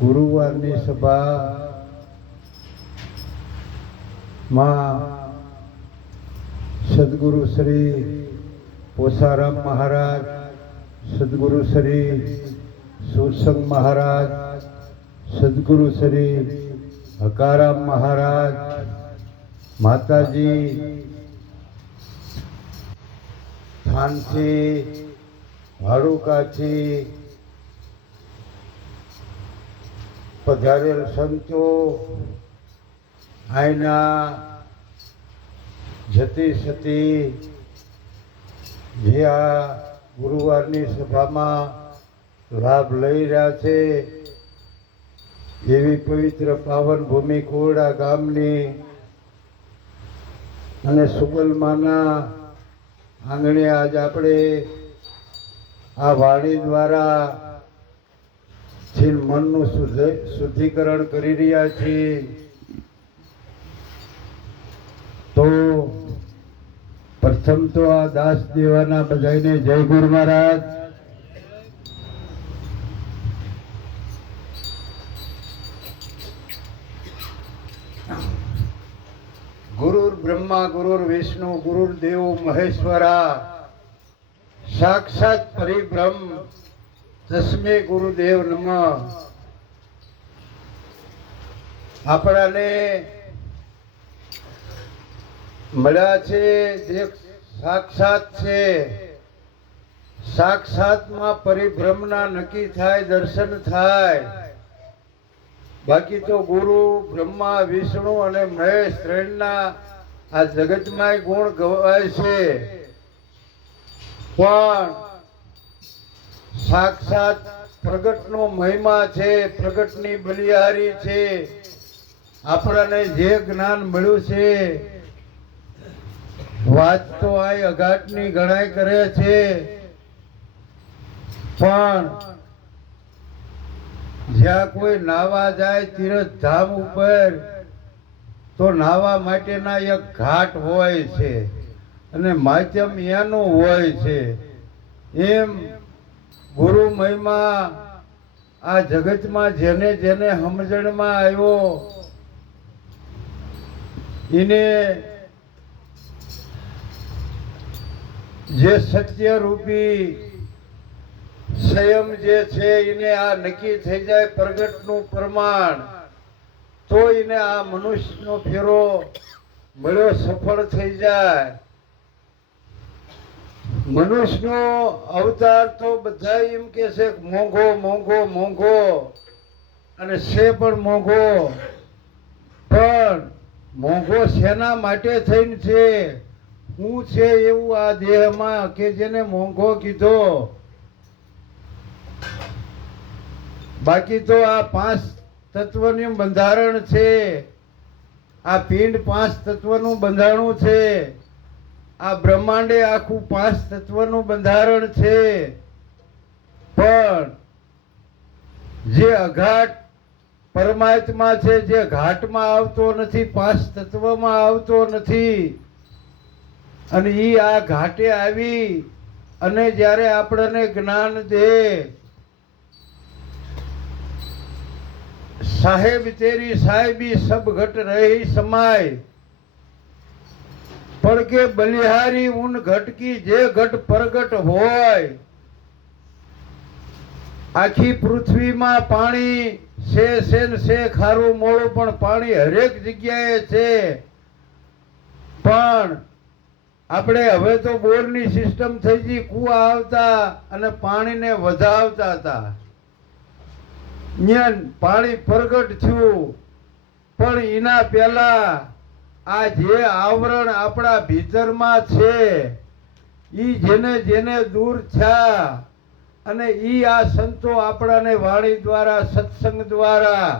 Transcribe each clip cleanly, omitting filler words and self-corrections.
ગુરુવારની સભામાં સદગુરુ શ્રી પોસારામ મહારાજ, સદગુરુ શ્રી સુરસંગ મહારાજ, સદગુરુ શ્રી હકારામ મહારાજ, માતાજી થાનથી ભાડુકાથી પધારેલ સંતો, આઈના જતી સતી જે આ ગુરુવારની સભામાં લાભ લઈ રહ્યા છે, એવી પવિત્ર પાવન ભૂમિ કોરડા ગામની અને સુગલમાના આંગણે આજ આપણે આ વાણી દ્વારા મનનું શુદ્ધિકરણ કરી રહ્યા છીએ. તો પ્રથમ તો આ દાસ દેવાના બધાને જય ગુરુ મહારાજ. ગુરુર બ્રહ્મા ગુરુર વિષ્ણુ ગુરુર દેવ મહેશ્વરા સાક્ષાત પરિબ્રહ્મ તસ્મે ગુરુદેવ નમઃ. આપણાને મળ્યા છે જે સાક્ષાત છે. સાક્ષાતમાં પરિભ્રમના નક્કી થાય, દર્શન થાય. બાકી તો ગુરુ બ્રહ્મા વિષ્ણુ અને મહેશ ત્રણના આ જગતમાં ગુણ ગવાય છે, પણ સાક્ષાત પ્રગટનો મહિમા છે, પ્રગટની બલિહારી છે. આપણને જે જ્ઞાન મળ્યું છે, વાત તો આ અઘાટની ગણાય કરે છે, પણ જ્યાં કોઈ નાવા જાય તીર્થ ધામ ઉપર તો નાવા માટેના એક ઘાટ હોય છે અને માધ્યમ એનું હોય છે. એમ ગુરુ મહિમા આ જગતમાં જેને જેને સમજણમાં આવ્યો એને જે સત્ય રૂપી સંયમ જે છે એને આ નક્કી થઈ જાય પ્રગટનું પ્રમાણ, તો એને આ મનુષ્યનો ફેરો મળ્યો સફળ થઈ જાય. મનુષ્યનો અવતાર તો બધા એમ કે છે મોંઘો મોંઘો મોંઘો અને છે પણ મોંઘો, પણ મોંઘો શેના માટે થઈને છે, શું છે એવું આ દેહમાં કે જેને મોંઘો કીધો? બાકી તો આ પાંચ તત્વનું બંધારણ છે. આ પિંડ પાંચ તત્વનું બંધાણું છે. આ બ્રહ્માંડે આખું પાંચ તત્વનું બંધારણ છે. પણ જે અઘાટ પરમાત્મા છે, જે ઘાટમાં આવતો નથી, પાંચ તત્વમાં આવતો નથી, અને ઈ આ ઘાટે આવી અને જ્યારે આપણને જ્ઞાન દે, સાહેબ તેરી સાહેબી સબ ઘટ રહી સમાય, પણ કે બલિહારી ઉન ઘટ કી જે ઘટ પ્રગટ હોય. આખી પૃથ્વીમાં પાણી છે ને છે, ખારું મોળું પણ પાણી હરેક જગ્યાએ છે. પણ આપણે હવે તો બોરની સિસ્ટમ થઈ ગઈ, કુવા આવતા અને પાણીને વધાવતા હતા, પાણી પ્રગટ થયું. પણ એના પહેલા આ જે આવરણ આપણા ભીતરમાં છે, ઈ જેને જેને દૂર થયા અને ઈ આ સંતો આપણાને વાણી દ્વારા સત્સંગ દ્વારા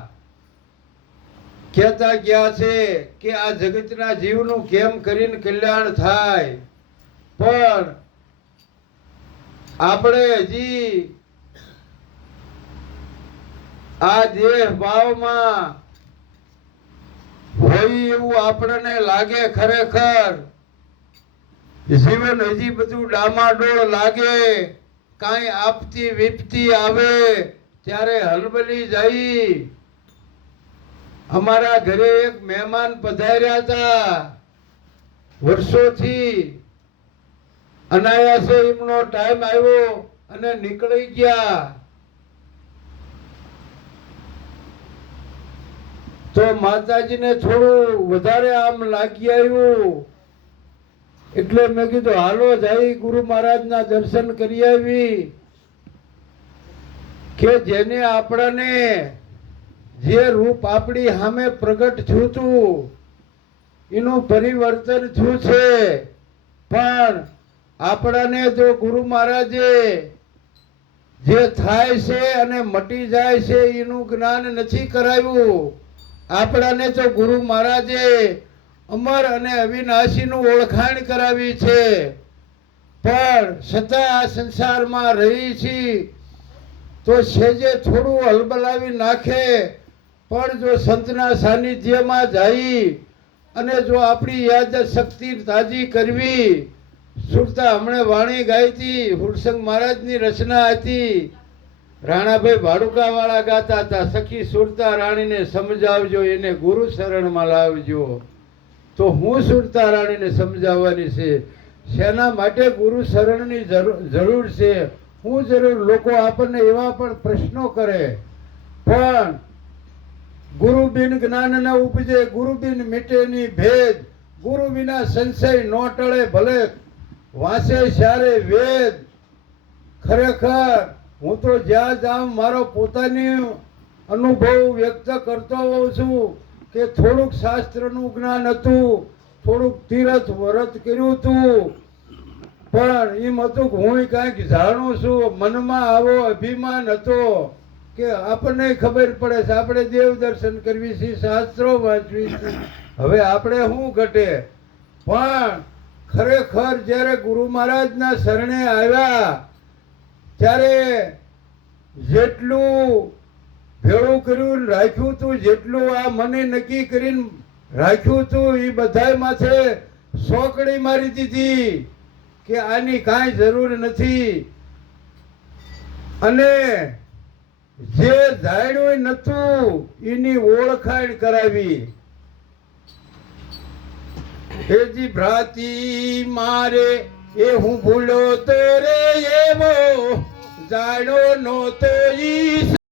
કહેતા ગયા છે કે આ જગતના જીવનું કેમ કરીને કલ્યાણ થાય. પણ આપણે હજી આ દેહ ભાવમાં હોય એવું આપણને લાગે. ખરેખર જીવન હજી બધું ડામાડોળ લાગે. કાંઈ આપતી વિપતી આવે ત્યારે હલબલી જઈ અમારા ઘરે એક મહેમાન પધાર્યા હતા. વર્ષોથી અનાયાસે એમનો ટાઈમ આવ્યો અને નીકળી ગયા. તો માતાજીને થોડું વધારે આમ લાગી આવ્યું, એટલે મેં કીધું હાલો જઈ ગુરુ મહારાજના દર્શન કરી આવી. કે જેને આપણને જે રૂપ આપણી સામે પ્રગટ થયું હતું એનું પરિવર્તન થયું છે, પણ આપણાને જો ગુરુ મહારાજે જે થાય છે અને મટી જાય છે એનું જ્ઞાન નથી કરાવ્યું. આપણાને તો ગુરુ મહારાજે અમર અને અવિનાશીનું ઓળખાણ કરાવી છે, પણ છતાં આ સંસારમાં રહી છીએ તો સેજે થોડું હલબલાવી નાખે. પણ જો સંતના સાનિધ્યમાં જઈ અને જો આપણી યાદ શક્તિ તાજી કરવી. સુરતા હમણે વાણી ગાઈ હતી, હુરસંગ મહારાજની રચના હતી, રાણાભાઈ ભાડુકાવાળા ગાતા હતા, સખી સુરતા રાણીને સમજાવજો, એને ગુરુ શરણમાં લાવજો. તો હું સુરતા રાણીને સમજાવવાની છે. શેના માટે ગુરુ શરણની જરૂર છે? હું જરૂર લોકો આપણને એવા પણ પ્રશ્નો કરે, પણ ગુરુ બિન જ્ઞાન ન ઉપજે, ગુરુ બિન મિટે ની ભેદ, ગુરુ વિના સંશય નો ટળે ભલે વાંચે સારે વેદ. ખરેખર હું તો જ્યાં જાઉં મારો પોતાની અનુભવ વ્યક્ત કરતો હોઉં છું કે થોડુંક શાસ્ત્રનું જ્ઞાન હતું, થોડુંક તીરથ વ્રત કર્યું હતું, પણ એમ હતું કે હું કાંઈક જાણું છું. મનમાં આવો અભિમાન હતો કે આપણને ખબર પડે છે, આપણે દેવ દર્શન કરવી છે, શાસ્ત્રો વાંચવી છે, હવે આપણે શું ઘટે. પણ ખરેખર જ્યારે ગુરુ મહારાજના શરણે આવ્યા ત્યારે જેટલું ભેળું કર્યું રાખ્યું હતું, જેટલું આ મને નક્કી કરીને રાખ્યું હતું, એ બધાય માથે સોકડી મારી દીધી કે આની કાંઈ જરૂર નથી. અને જે જાણ્યું નતું એની ઓળખાણ કરાવી. એજી ભ્રાતી મારે એ હું ભૂલો તો રે એવો જાણો નો તો ઈ